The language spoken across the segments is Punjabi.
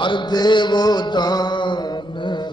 ਹਰ ਦੇਵੋ ਦਾਨ।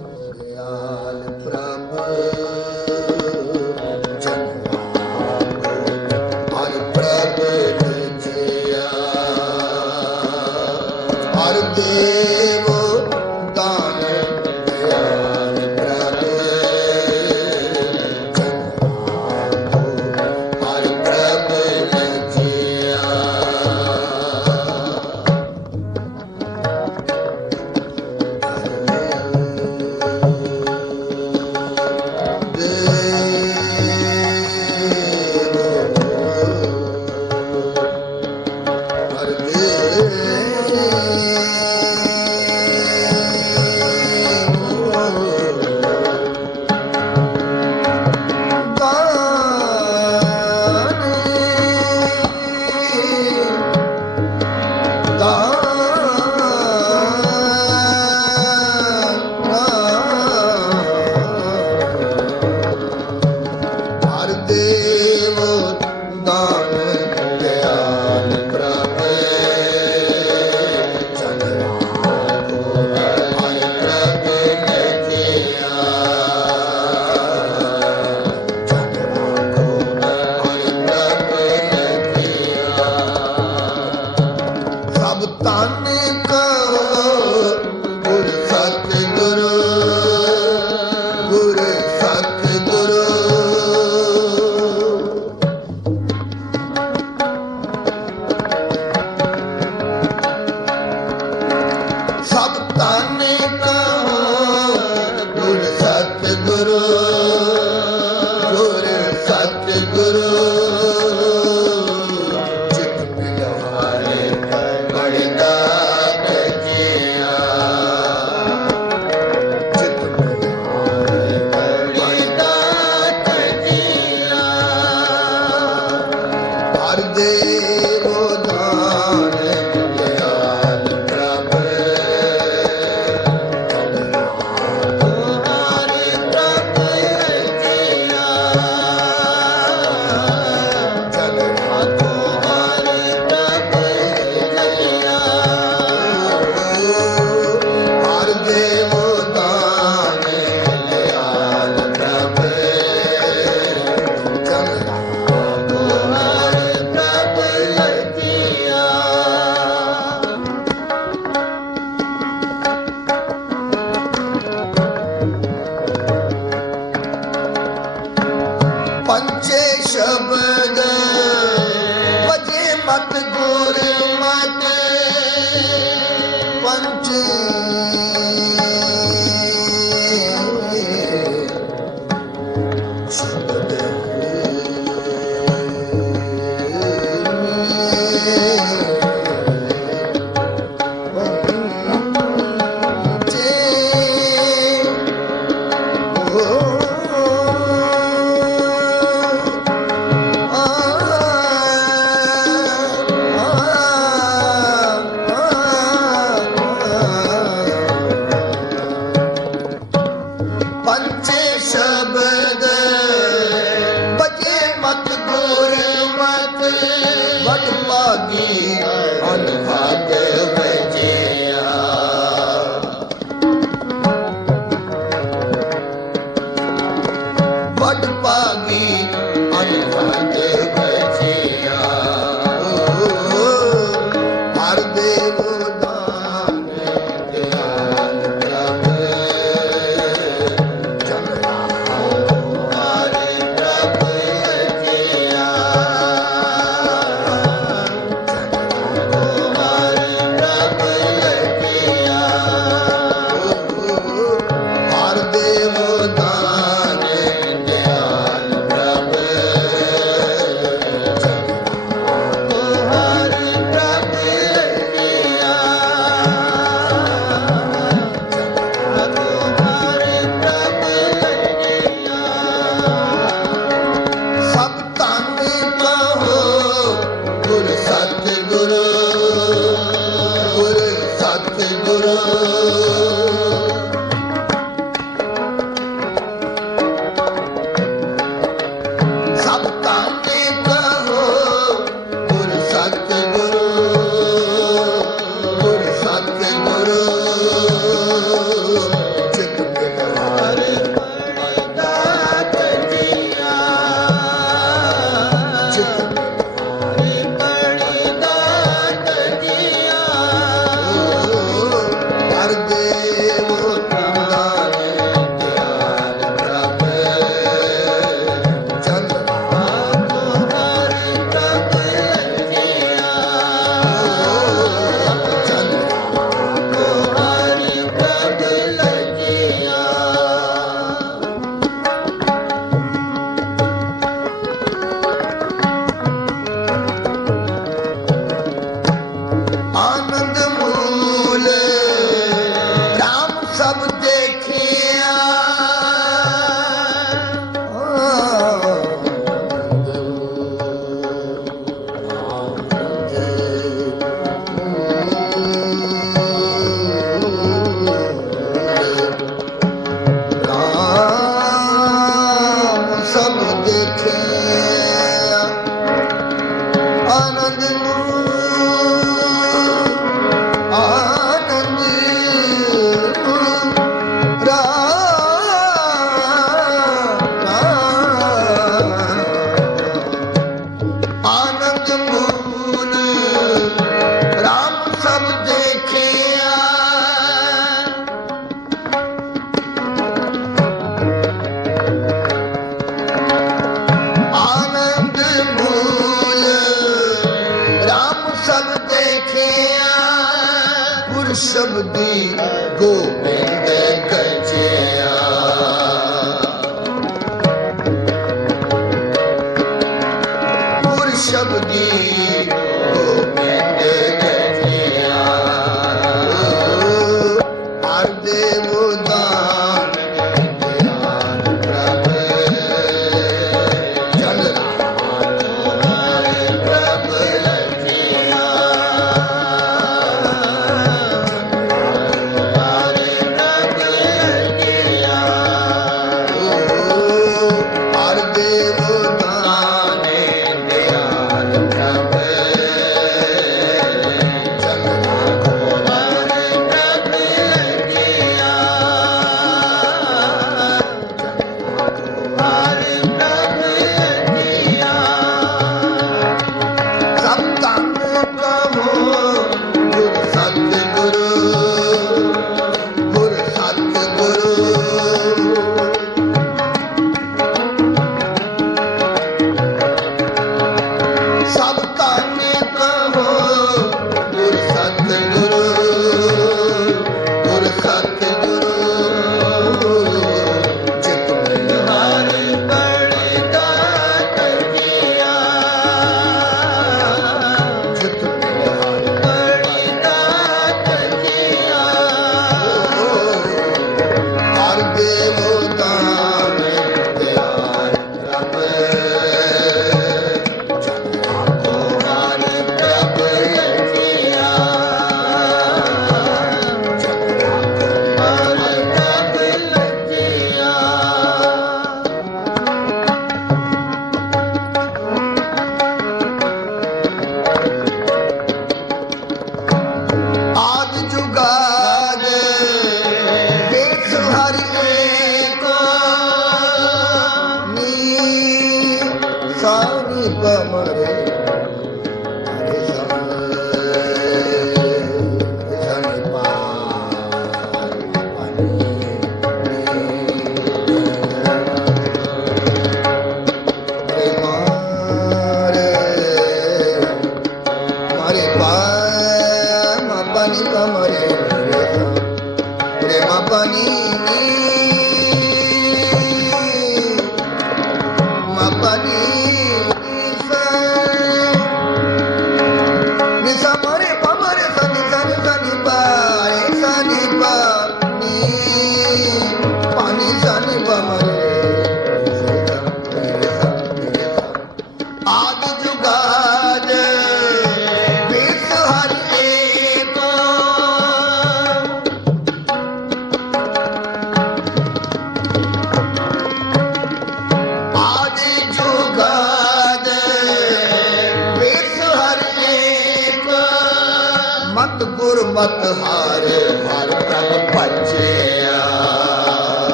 સારી કમરે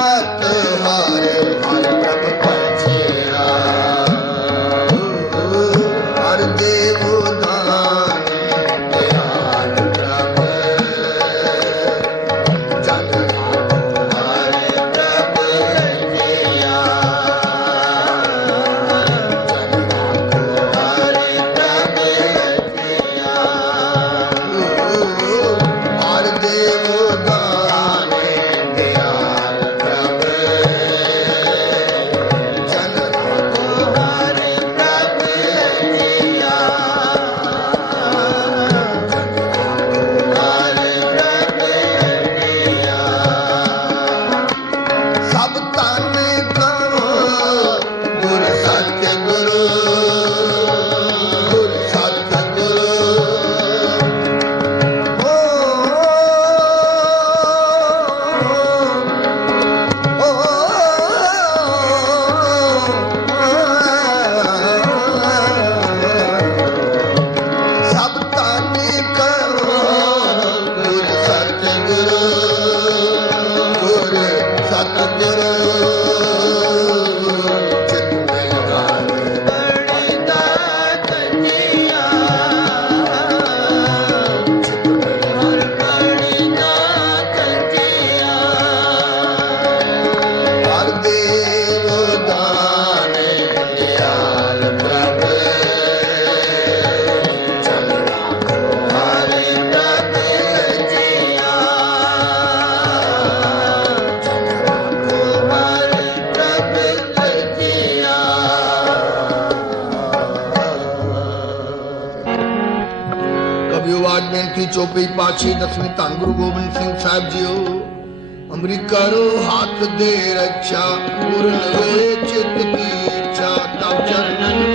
ਗੁਰ ਮਤ ਆਵਾਜ਼ ਬੇਨਤੀ ਚੋਪੀ ਪਾਛੀ ਦਸਵੇਂ ਧੰਨ ਗੁਰੂ ਗੋਬਿੰਦ ਸਿੰਘ ਸਾਹਿਬ ਜੀਓ। ਅਮਰੀਕਾ ਰੋ ਹੱਥ ਦੇ ਰੱਖਿਆ, ਪੂਰਨ ਹੋਏ ਚਿੱਤ ਦੀ ਚਰਨਨ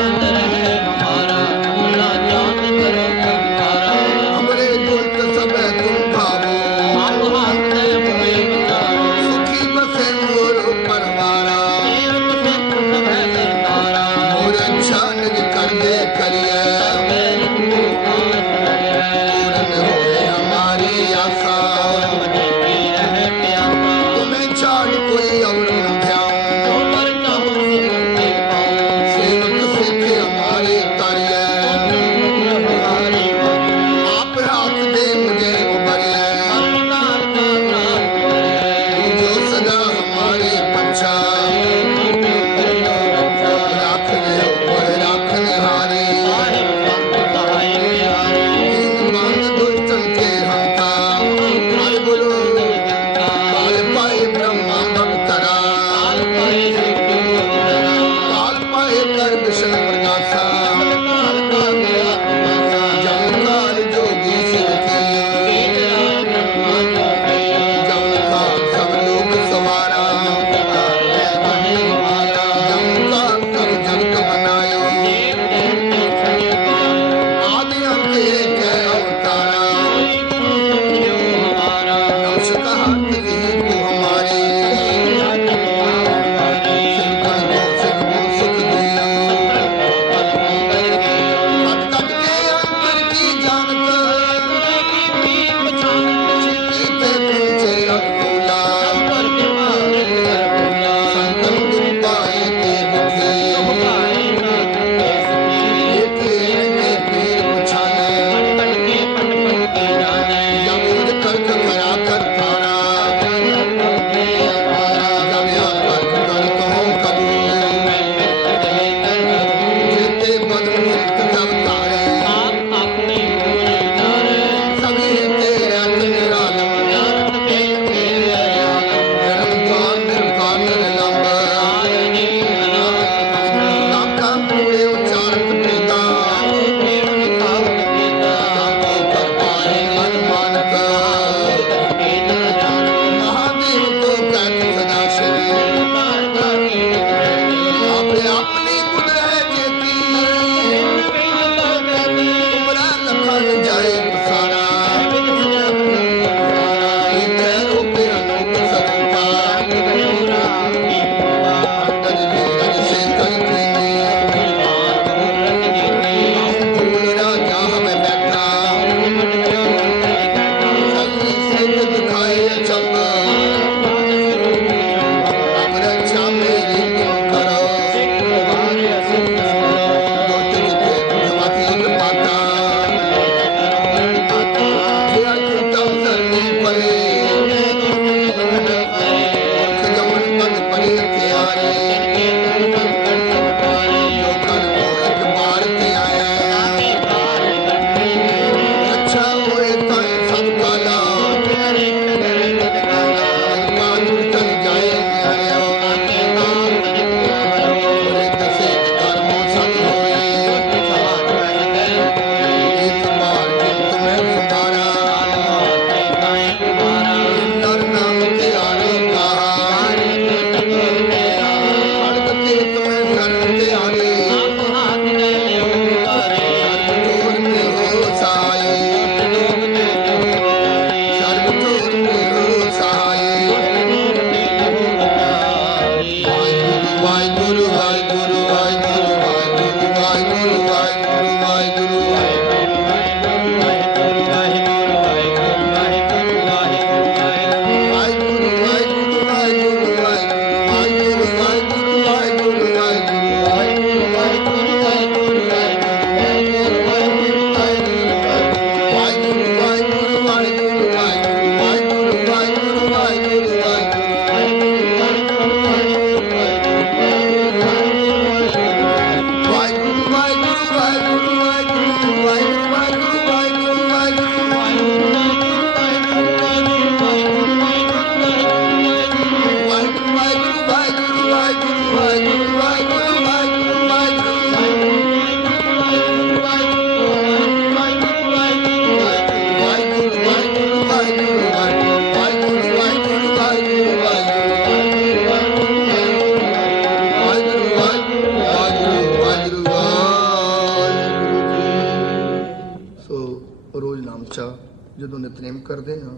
ਨਿਤਨੇਮ ਕਰਦੇ ਹਾਂ,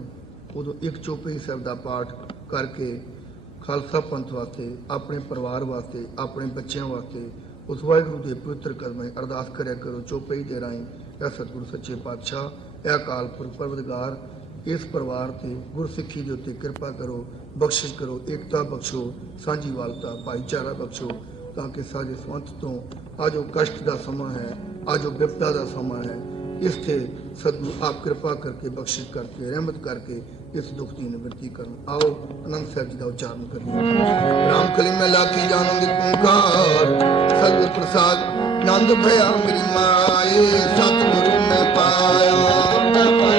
ਉਦੋਂ ਇੱਕ ਚੌਪਈ ਸਾਹਿਬ ਦਾ ਪਾਠ ਕਰਕੇ ਖਾਲਸਾ ਪੰਥ ਵਾਸਤੇ, ਆਪਣੇ ਪਰਿਵਾਰ ਵਾਸਤੇ, ਆਪਣੇ ਬੱਚਿਆਂ ਵਾਸਤੇ, ਉਸ ਵਾਹਿਗੁਰੂ ਦੇ ਪਵਿੱਤਰ ਕਦਮੇ ਅਰਦਾਸ ਕਰਿਆ ਕਰੋ, ਚੌਪਈ ਦੇ ਰਾਹੀਂ ਇਹ ਸਤਿਗੁਰੂ ਸੱਚੇ ਪਾਤਸ਼ਾਹ, ਇਹ ਅਕਾਲ ਪੁਰਖ ਪਰਵਦਗਾਰ ਇਸ ਪਰਿਵਾਰ ਤੇ ਗੁਰਸਿੱਖੀ ਦੇ ਉੱਤੇ ਕਿਰਪਾ ਕਰੋ, ਬਖਸ਼ਿਸ਼ ਕਰੋ, ਏਕਤਾ ਬਖਸ਼ੋ ਸਾਂਝੀਵਾਲਤਾ ਭਾਈਚਾਰਾ ਬਖਸ਼ੋ, ਤਾਂ ਕਿ ਸਾਡੇ ਸਵੰਤ ਤੋਂ ਅੱਜ ਉਹ ਕਸ਼ਟ ਦਾ ਸਮਾਂ ਹੈ, ਅੱਜ ਉਹ ਵਿਪਤਾ ਦਾ ਸਮਾਂ ਹੈ इसके सदगुरु आप कृपा करके बख्शिश करके रहमत करके इस दुख की निवृत्ति कर। आओ आनंद साहब जी का उच्चारण करिए। राम कली में लाखी जानो कुंकार, सदगुर प्रसाद, नंद भया मेरी माए, सतगुरु में पाया।